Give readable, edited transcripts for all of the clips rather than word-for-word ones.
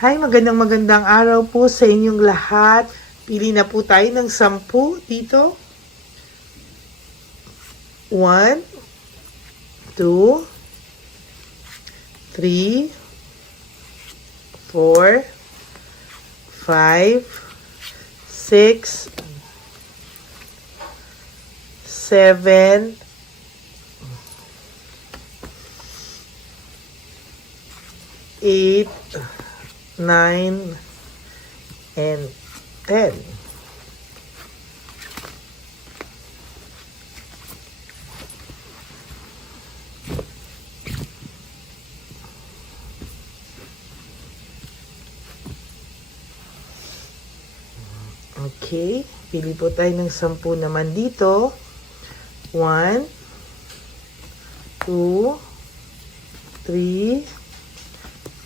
Hi, magandang araw po sa inyong lahat. Pili na po tayo ng 10 dito. 1, 2, 3, 4, 5, 6, 7, 8, 9, and 10. Okay, pili po tayo ng 10 naman dito. 1, 2, 3,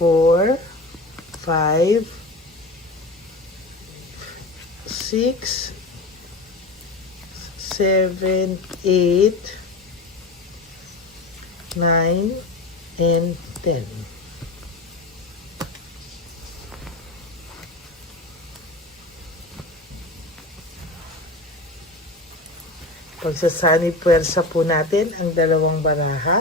4, 5, 6, 7, 8, 9, and 10. Pagsasani puwersa po natin ang dalawang baraha.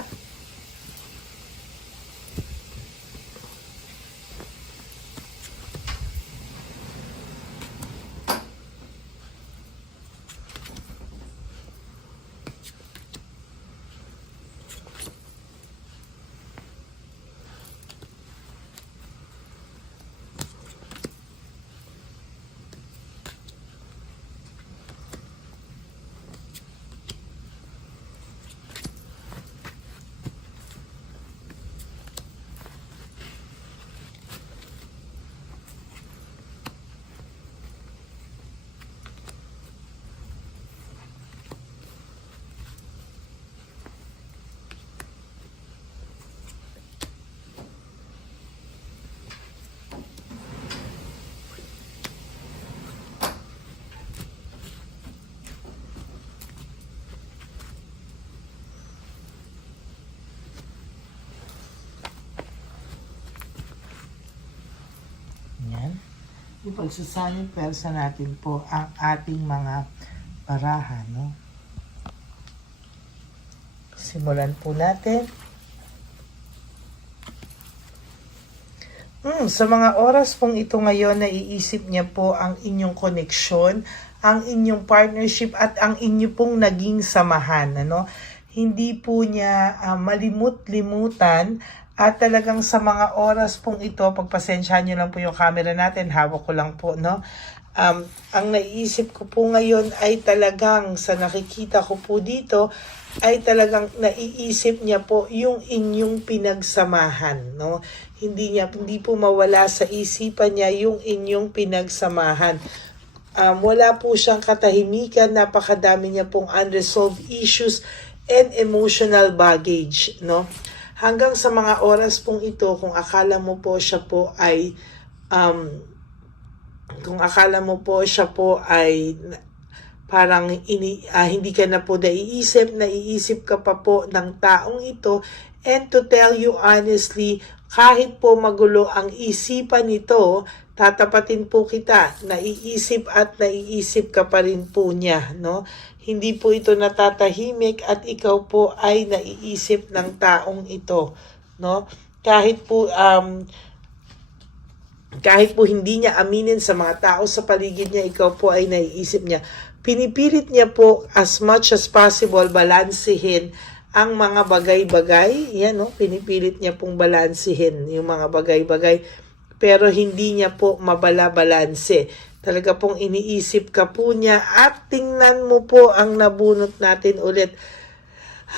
Yan. Ipagsasanin persa natin po ang ating mga baraha, no? Simulan po natin. Sa mga oras pong ito ngayon, naiisip niya po ang inyong koneksyon, ang inyong partnership, at ang inyo pong naging samahan, ano? Hindi po niya malimut-limutan. At talagang sa mga oras pong ito, pagpasensyahan nyo lang po yung camera natin, hawak ko lang po, no? Ang naiisip ko po ngayon ay talagang, sa nakikita ko po dito, ay talagang naiisip niya po yung inyong pinagsamahan, no? Hindi po mawala sa isipan niya yung inyong pinagsamahan. Wala po siyang katahimikan, napakadami niya pong unresolved issues and emotional baggage, no? Hanggang sa mga oras pong ito, kung akala mo po siya po ay parang hindi ka na po naiisip ka pa po ng taong ito. And to tell you honestly, kahit po magulo ang isipan nito, tatapatin po kita, naiisip ka pa rin po niya, no? Hindi po ito natatahimik at ikaw po ay naiisip ng taong ito, no? Kahit po hindi niya aminin sa mga tao sa paligid niya, ikaw po ay naiisip niya. Pinipilit niya po as much as possible balansehin ang mga bagay-bagay. Yan, no? Pinipilit niya pong balansehin yung mga bagay-bagay. Pero hindi niya po mabala-balanse. Talaga pong iniisip ka po niya at tingnan mo po ang nabunot natin ulit.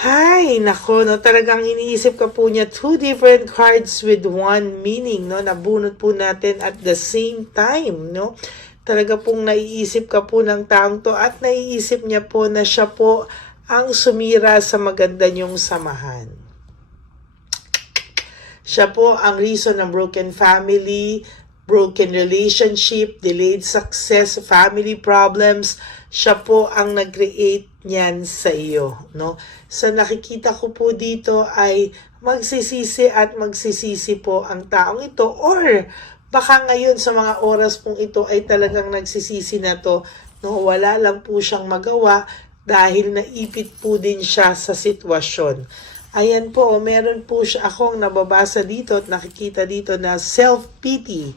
Hay, nako, no, talagang iniisip ka po niya 2 different cards with one meaning, no? Nabunot po natin at the same time, no? Talaga pong naiisip ka po ng taong to at naiisip niya po na siya po ang sumira sa maganda niyong samahan. Siya po ang reason ng broken family, broken relationship, delayed success, family problems. Siya po ang nag-create niyan sa iyo, no? Sa nakikita ko po dito ay magsisisi po ang taong ito, or baka ngayon sa mga oras pong ito ay talagang nagsisisi na to, no? Wala lang po siyang magawa dahil naipit po din siya sa sitwasyon. Ayan po, meron po siya akong nababasa dito at nakikita dito na self-pity,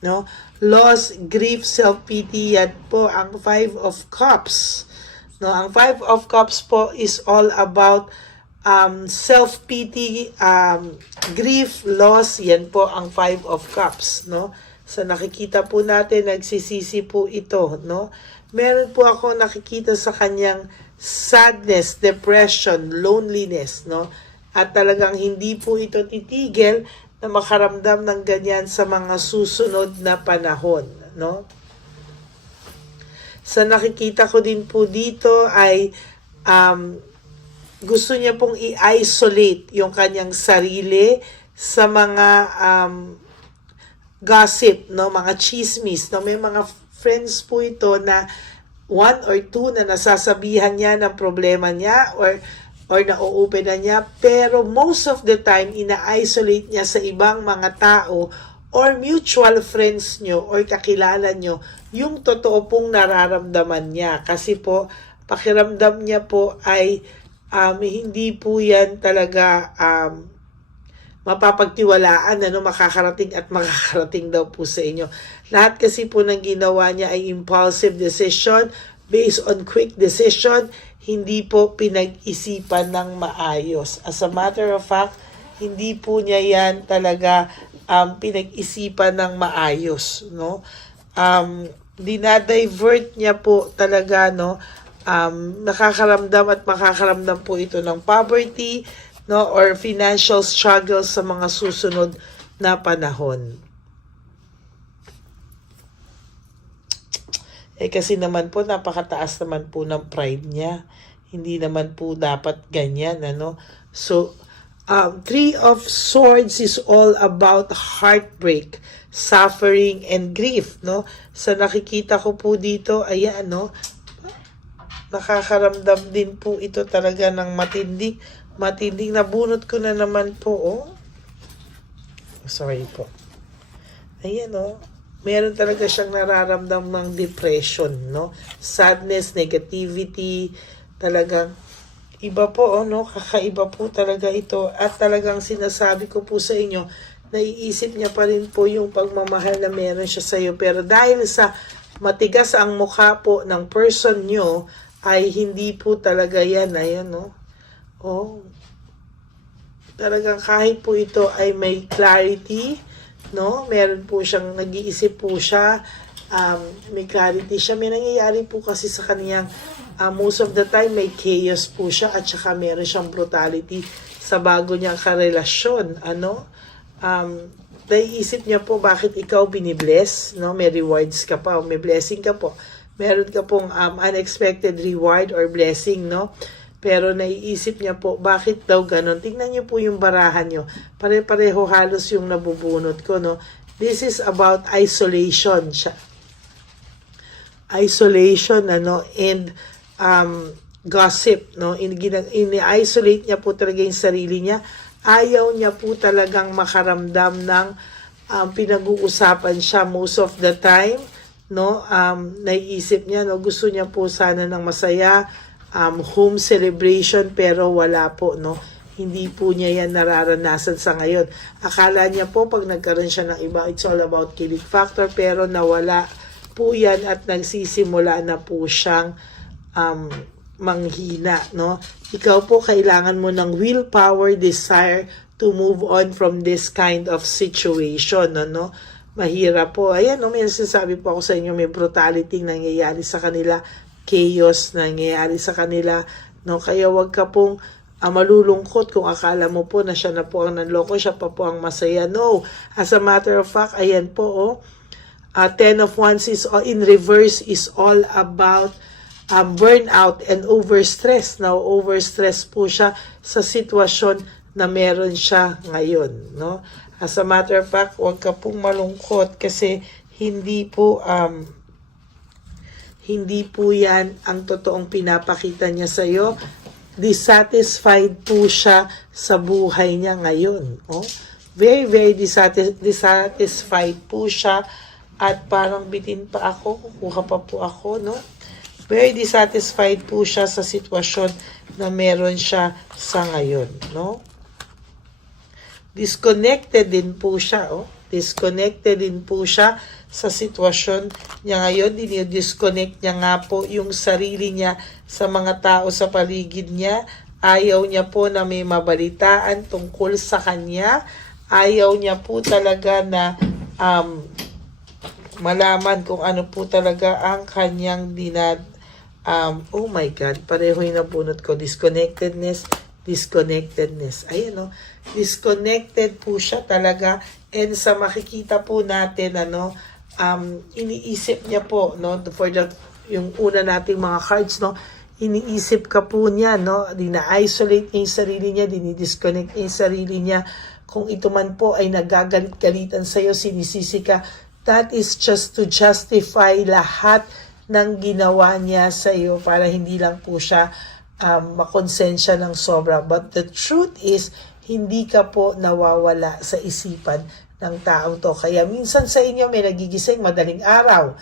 no? Loss, grief, self-pity, yan po ang 5 of Cups. No, ang 5 of Cups po is all about self-pity, grief, loss, yan po ang 5 of Cups, no? So nakikita po natin, nagsisisi po ito, no? Meron po ako nakikita sa kanyang sadness, depression, loneliness, no? At talagang hindi po ito titigil na makaramdam ng ganyan sa mga susunod na panahon, no? Sa nakikita ko din po dito ay gusto niya pong i-isolate yung kanyang sarili sa mga gossip, no, mga chismis, no, may mga friends po ito na 1 or 2 na nasasabihan niya ng problema niya or na-open na niya, pero most of the time ina-isolate niya sa ibang mga tao or mutual friends nyo or kakilala nyo yung totoo pong nararamdaman niya, kasi po pakiramdam niya po ay hindi po yan talaga mapapagtiwalaan, ano, makakarating at makakarating daw po sa inyo. Lahat kasi po ng ginawa niya ay impulsive decision, based on quick decision, hindi po pinag-isipan ng maayos. As a matter of fact, hindi po niya yan talaga pinag-isipan ng maayos, no? Dinadivert niya po talaga, no? Nakakaramdam at makakaramdam po ito ng poverty, no, or financial struggles sa mga susunod na panahon. Kasi naman po napakataas naman po ng pride niya. Hindi naman po dapat ganyan, ano? So, 3 of Swords is all about heartbreak, suffering, and grief, no? Sa nakikita ko po dito, ayan, no? Nakakaramdam din po ito talaga ng matinding nabunot ko na naman po, oh. Sorry po. Ayan, oh. Meron talaga siyang nararamdam ng depression, no? Sadness, negativity, talagang iba po, oh, no? Kakaiba po talaga ito. At talagang sinasabi ko po sa inyo, naiisip niya pa rin po yung pagmamahal na meron siya sa iyo. Pero dahil sa matigas ang mukha po ng person nyo, ay hindi po talaga yan. Ayan, no? Oh, talagang kahit po ito ay may clarity, no? Meron po siyang, nag-iisip po siya, may clarity siya. May nangyayari po kasi sa kaniyang, most of the time may chaos po siya at saka meron siyang brutality sa bago niyang karelasyon, ano? Naiisip niya po bakit ikaw binibless, no? May rewards ka pa, may blessing ka po. Meron ka pong unexpected reward or blessing, no? Pero naiisip niya po, bakit daw ganon? Tingnan niyo po yung barahan niyo. Pare-pareho halos yung nabubunot ko, no? This is about isolation siya. Isolation, ano, and gossip, no? Ini-isolate niya po talaga yung sarili niya. Ayaw niya po talagang makaramdam ng pinag-uusapan siya most of the time, no? Naiisip niya, no? Gusto niya po sana ng masaya, home celebration, pero wala po, no? Hindi po niya yan nararanasan sa ngayon. Akala niya po pag nagkaroon siya ng iba, it's all about kilig factor, pero nawala po yan at nagsisimula na po siyang manghina, no? Ikaw po kailangan mo ng willpower, desire to move on from this kind of situation, no? Mahirap po. Ayan, no? May sinasabi po ako sa inyo, may brutality nangyayari sa kanila, chaos nangyayari sa kanila, no? Kaya wag ka pong malulungkot kung akala mo po na siya na po ang nanloko, siya pa po ang masaya. No, as a matter of fact, ayan po, oh, 10 of Wands is in reverse is all about burnout and overstress. Now, overstress po siya sa sitwasyon na meron siya ngayon, no? As a matter of fact, wag ka pong malungkot kasi hindi po yan ang totoong pinapakita niya sa iyo. Dissatisfied po siya sa buhay niya ngayon. Oh? very, very dissatisfied po siya at parang bitin pa ako, kukuha pa po ako, no? Very dissatisfied po siya sa sitwasyon na meron siya sa ngayon, no? Disconnected din po siya, oh. Disconnected din po siya sa sitwasyon niya ngayon. Dinidisconnect niya nga po yung sarili niya sa mga tao sa paligid niya. Ayaw niya po na may mabalitaan tungkol sa kanya. Ayaw niya po talaga na malaman kung ano po talaga ang kanyang oh my God, pareho yung nabunot ko. Disconnectedness. Ayan, no? Disconnected po siya talaga. And sa makikita po natin, iniisip niya po, no? Yung una nating mga cards, no? Iniisip ka po niya, no? Dina-isolate niya yung sarili niya, dinidisconnect niya yung sarili niya. Kung ito man po ay nagagalit-galitan sa'yo, sinisisi ka, that is just to justify lahat ng ginawa niya sa'yo para hindi lang po siya makonsensya ng sobra. But the truth is, hindi ka po nawawala sa isipan ng taong to. Kaya minsan sa inyo may nagigising madaling araw.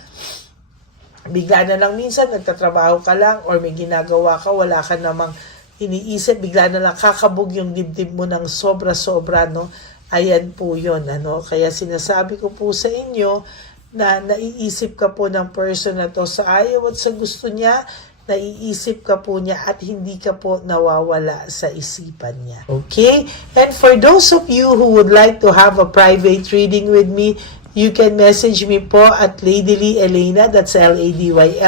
Bigla na lang minsan nagtatrabaho ka lang or may ginagawa ka, wala ka namang iniisip, bigla na lang kakabog yung dibdib mo ng sobra-sobra, no? Ayan po yun, Kaya sinasabi ko po sa inyo na naiisip ka po ng person na to sa ayaw at sa gusto niya, naiisip ka po niya at hindi ka po nawawala sa isipan niya. Okay? And for those of you who would like to have a private reading with me, you can message me po at Ladyly Elena, that's Ladyly,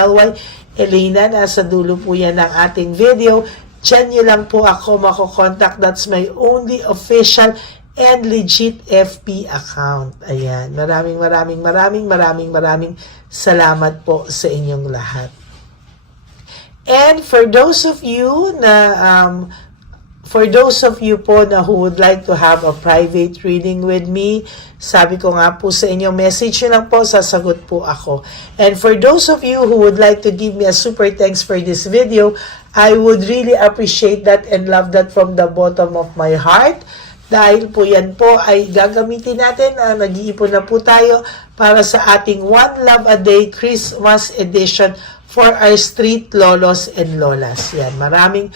Elena, nasa dulo po yan ng ating video. Diyan nyo lang po ako makokontakt. That's my only official and legit FB account. Ayan. Maraming salamat po sa inyong lahat. And for those of you po na who would like to have a private reading with me, sabi ko nga po sa inyo, message nyo lang po, sasagot po ako. And for those of you who would like to give me a super thanks for this video, I would really appreciate that and love that from the bottom of my heart. Dahil po yan po ay gagamitin natin, nag-iipon na po tayo para sa ating One Love a Day Christmas edition for our street lolos and lolas. Yan, maraming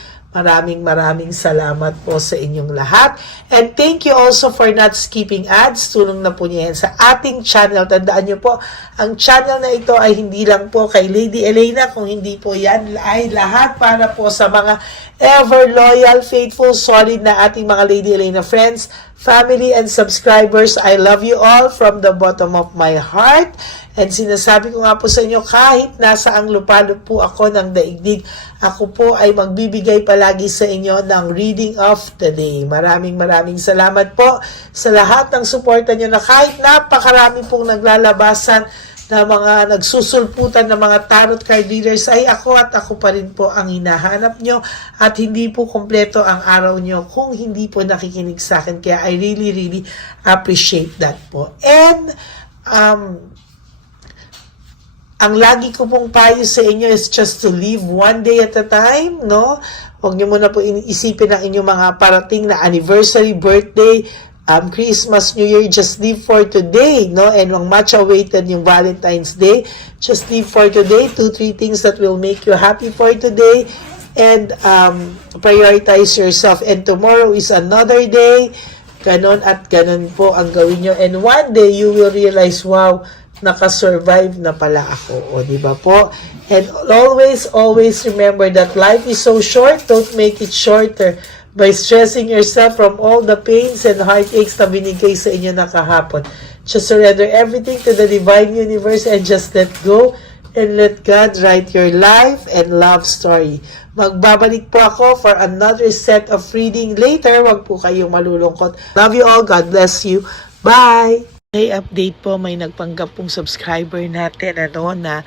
salamat po sa inyong lahat. And thank you also for not skipping ads. Tulong na po niya yan sa ating channel. Tandaan nyo po, ang channel na ito ay hindi lang po kay Lady Elena, kung hindi po yan ay lahat para po sa mga ever loyal, faithful, solid na ating mga Lady Elena friends, family, and subscribers. I love you all from the bottom of my heart. And sinasabi ko nga po sa inyo, kahit nasa ang lupalop po ako ng daigdig, ako po ay magbibigay palagi sa inyo ng reading of the day. Maraming salamat po sa lahat ng suporta nyo na kahit napakarami pong naglalabasan na mga nagsusulputan ng mga tarot card readers, ay ako at ako pa rin po ang hinahanap nyo at hindi po kompleto ang araw nyo kung hindi po nakikinig sa akin. Kaya I really appreciate that po. And ang lagi ko pong payo sa inyo is just to live one day at a time, no? Huwag niyo muna po isipin ang inyong mga parating na anniversary, birthday, Christmas, New Year. Just live for today, no? And ang much awaited yung Valentine's Day, just live for today. 2-3 things that will make you happy for today. And prioritize yourself. And tomorrow is another day. Ganon at ganon po ang gawin nyo. And one day, you will realize, wow, nakasurvive na pala ako. O, di ba po? And always remember that life is so short. Don't make it shorter by stressing yourself from all the pains and heartaches na binigay sa inyo na kahapon. Just surrender everything to the divine universe and just let go and let God write your life and love story. Magbabalik po ako for another set of reading later. Huwag po kayong malulungkot. Love you all. God bless you. Bye! May update po, may nagpanggap pong subscriber natin na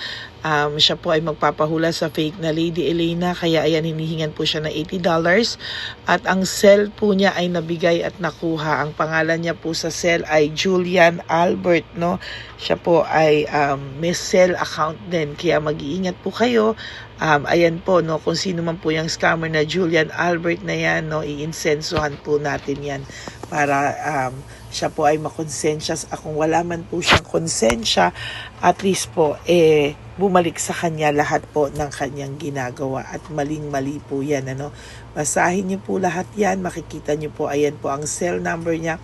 Siya po ay magpapahula sa fake na Lady Elena, kaya ayan, hinihingan po siya ng $80 at ang cell po niya ay nabigay at nakuha. Ang pangalan niya po sa cell ay Julian Albert, no? Siya po ay may cell account din, kaya mag-iingat po kayo. Ayan po, no, kung sino man po yung scammer na Julian Albert na yan, no, iinsensuhan po natin yan para siya po ay makonsensya. Kung wala man po siyang konsensya, at least po bumalik sa kanya lahat po ng kanyang ginagawa, at maling-mali po yan, ano. Basahin niyo po lahat yan, makikita niyo po, ayan po ang cell number niya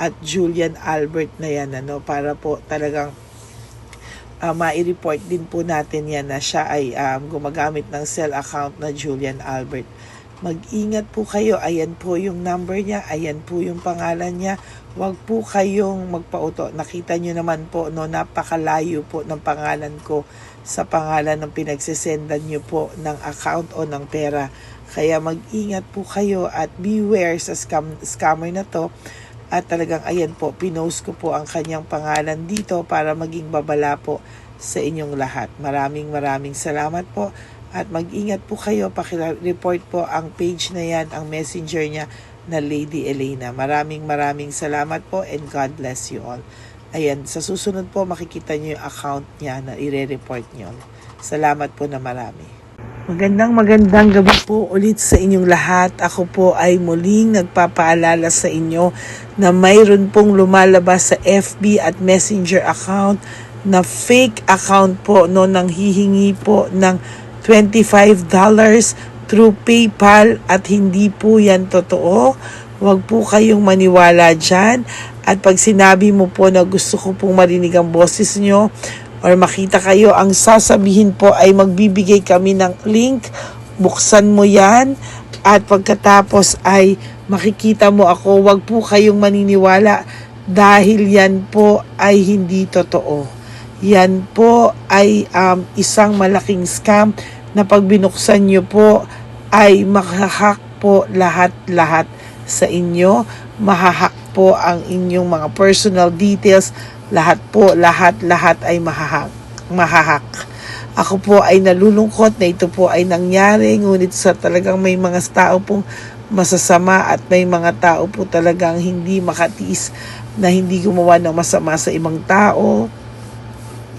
at Julian Albert na yan, ano, para po talagang ma-report din po natin yan na siya ay gumagamit ng cell account na Julian Albert. Mag-ingat po kayo, ayan po yung number niya, ayan po yung pangalan niya. Huwag po kayong magpauto. Nakita nyo naman po, no, napakalayo po ng pangalan ko sa pangalan ng pinagsesendan nyo po ng account o ng pera. Kaya mag-ingat po kayo at beware sa scammer na to. At talagang ayan po, pinost ko po ang kanyang pangalan dito para maging babala po sa inyong lahat. Maraming salamat po. At mag-ingat po kayo, pakireport po ang page na yan, ang messenger niya na Lady Elena. Maraming salamat po and God bless you all. Ayan, sa susunod po makikita niyo yung account niya na ire-report niyo. Salamat po na marami. Magandang gabi po ulit sa inyong lahat. Ako po ay muling nagpapaalala sa inyo na mayroon pong lumalabas sa FB at Messenger account na fake account po, no, nang hihingi po ng $25 through PayPal at hindi po yan totoo. Huwag po kayong maniwala dyan. At pag sinabi mo po na gusto ko pong marinig ang boses nyo or makita kayo, ang sasabihin po ay magbibigay kami ng link. Buksan mo yan at pagkatapos ay makikita mo ako. Huwag po kayong maniniwala dahil yan po ay hindi totoo. Yan po ay isang malaking scam na pag binuksan nyo po ay mahahack po lahat sa inyo. Mahahack po ang inyong mga personal details. Lahat ay mahahack. Ako po ay nalulungkot na ito po ay nangyari, ngunit sa talagang may mga tao pong masasama at may mga tao po talagang hindi makatiis na hindi gumawa ng masama sa ibang tao.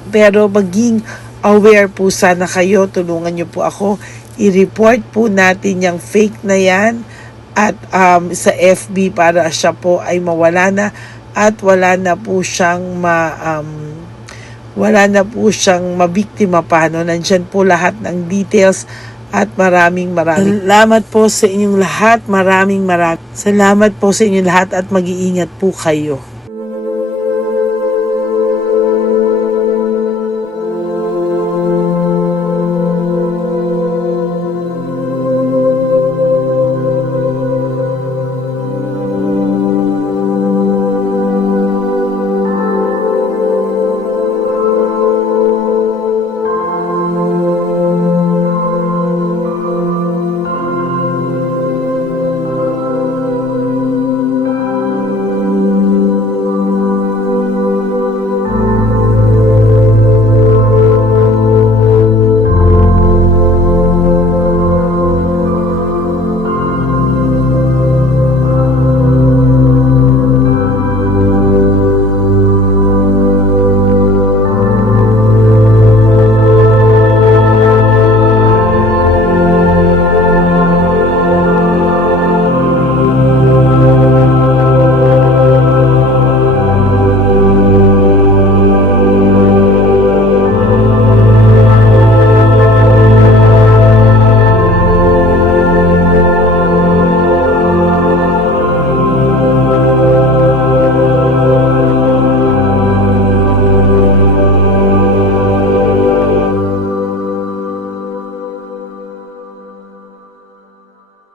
Pero maging aware po sana kayo, tulungan niyo po ako, i-report po natin yung fake na yan at sa FB para siya po ay mawala na at wala na po siyang mabiktima pa, no? Nandyan po lahat ng details at maraming salamat po sa inyong lahat. Maraming salamat po sa inyong lahat at mag-iingat po kayo.